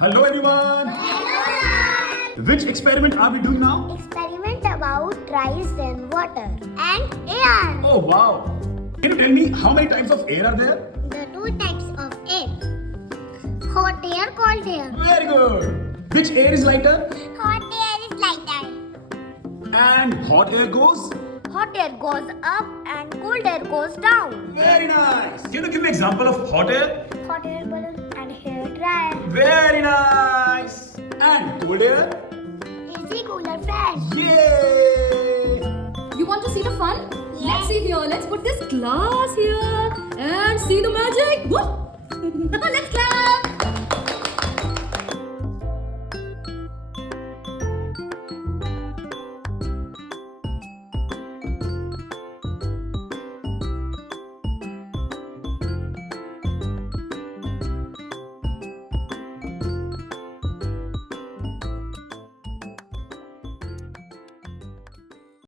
Hello everyone. Hello. Which experiment are we doing now? Experiment about rice and water and air. Oh wow. Can you tell me how many types of air are there? The two types of air. Hot air, cold air. Very good. Which air is lighter? Hot air is lighter. And hot air goes? Hot air goes up and cold air goes down. Very nice. Can you give me an example of hot air? Hot air balloon and hair dryer. Very nice. And cold air? Easy cooler fan. Yay! You want to see the fun? Yes. Let's see here. Let's put this glass here and see the magic. Whoop. Let's clap.